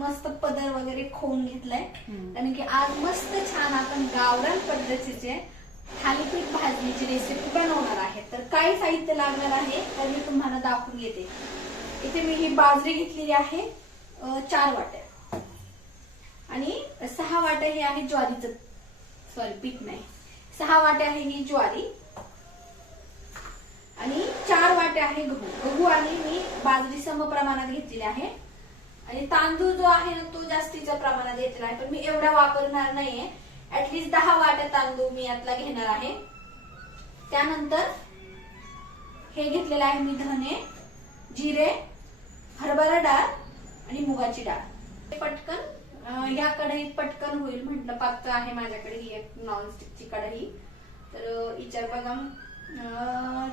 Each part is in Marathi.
मस्त पदर वगैरे खोवून घेतलाय, कारण की आज मस्त छान आपण गावरान पद्धतीचे थालीपीठ भाजणीची रेसिपी बनवणार आहे. तर काय साहित्य लागणार आहे तर मी तुम्हाला दाखवून घेते. इथे मी ही बाजरी घेतलेली आहे 4 वाट्या, आणि 6 वाट्या हे आहे ज्वारीचं, सॉरी पीठ नाही, 6 वाट्या आहे ही ज्वारी, आणि 4 वाट्या आहे गहू आणि मी बाजरी सम प्रमाणात घेतलेली आहे. आणि तांदूळ जो आहे ना तो जास्तीच्या प्रमाणात घेतलेला आहे, पण मी एवढा वापरणार नाहीये. ऍटलीस्ट 10 वाट्या तांदूळ मी यातला घेणार आहे. त्यानंतर हे घेतलेलं आहे मी धने, जिरे, हरभरा डाळ आणि मुगाची डाळ. पटकन या कढईत पटकन होईल म्हटलं, पातळ आहे माझ्याकडे ही एक नॉनस्टिकची कढई. तर विचार बघा,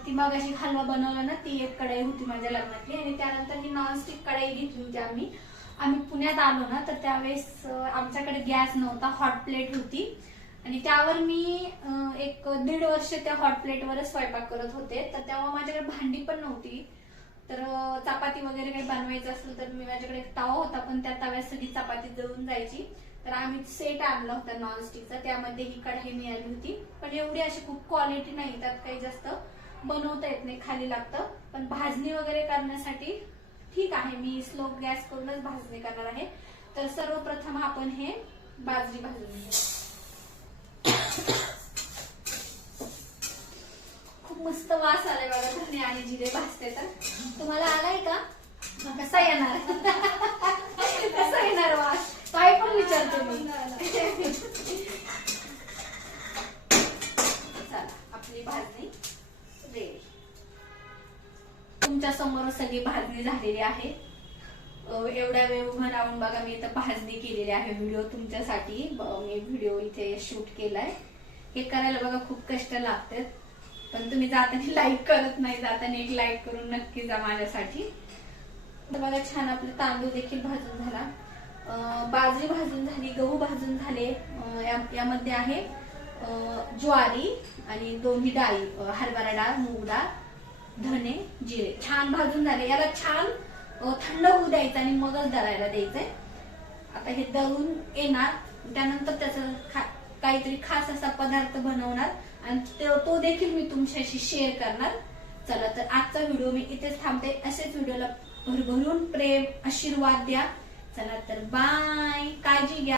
ती मगाशी हलवा बनवला ना, ती एक कढई होती माझ्या लग्नातली, आणि त्यानंतर ही नॉनस्टिक कढई घेतली होती. आम्ही पुण्यात आलो ना, तर त्यावेळेस आमच्याकडे गॅस नव्हता, हॉट प्लेट होती, आणि त्यावर मी 1-1.5 वर्ष त्या हॉट प्लेटवरच स्वयंपाक करत होते. तर तेव्हा माझ्याकडे भांडी पण नव्हती, तर चपाती वगैरे काही बनवायचं असेल तर मी माझ्याकडे एक तवा होता, पण त्या तव्यात सगळी चपाती जळून जायची. तर आम्ही सेट आणला होता नॉनस्टिकचा, त्यामध्ये ही कढई मिळाली होती. पण एवढी अशी खूप क्वालिटी नाही, त्यात काही जास्त बनवता येत नाही, खाली लागतं. पण भाजणी वगैरे करण्यासाठी ठीक आहे, मी स्लो गॅस करूनच भाजणी करणार आहे. तर सर्वप्रथम आपण हे बाजरी भाजून घेऊ. खूप मस्त वास आलाय बघा धने आणि जिरे भाजते. तर तुम्हाला आलाय का? कसा येणार कसा येणार वास, काय पण विचारतो मी. चला, आपली भाजणी रेडी. तुमच्या समोर सगळी भाजणी झालेली आहे. एवढ्या वेळ उभं राहून बघा मी इथं भाजणी केलेली आहे. व्हिडिओ तुमच्यासाठी मी व्हिडिओ इथे शूट केलाय. हे करायला बघा खूप कष्ट लागतात, पण तुम्ही जाताना लाईक करत नाही. जाताना एक लाईक करून नक्की जा माझ्यासाठी. तर बघा छान आपले तांदूळ देखील भाजून झाला, बाजरी भाजून झाली, गहू भाजून झाले. यामध्ये आहे ज्वारी आणि दोन्ही डाळी, हरभरा डाळ, मूग डाळ, धने, जिरे छान भाजून झाले. याला छान थंड होऊ द्यायचं आणि मगच दळायला द्यायचंय. आता हे दळून येणार, त्यानंतर त्याचा काहीतरी खास असा पदार्थ बनवणार, आणि तो देखील मी तुमच्याशी शेअर करणार. चला, तर आजचा व्हिडिओ मी इथेच थांबते. असेच व्हिडिओला भरभरून प्रेम आशीर्वाद द्या. चला तर बाय, काळजी घ्या.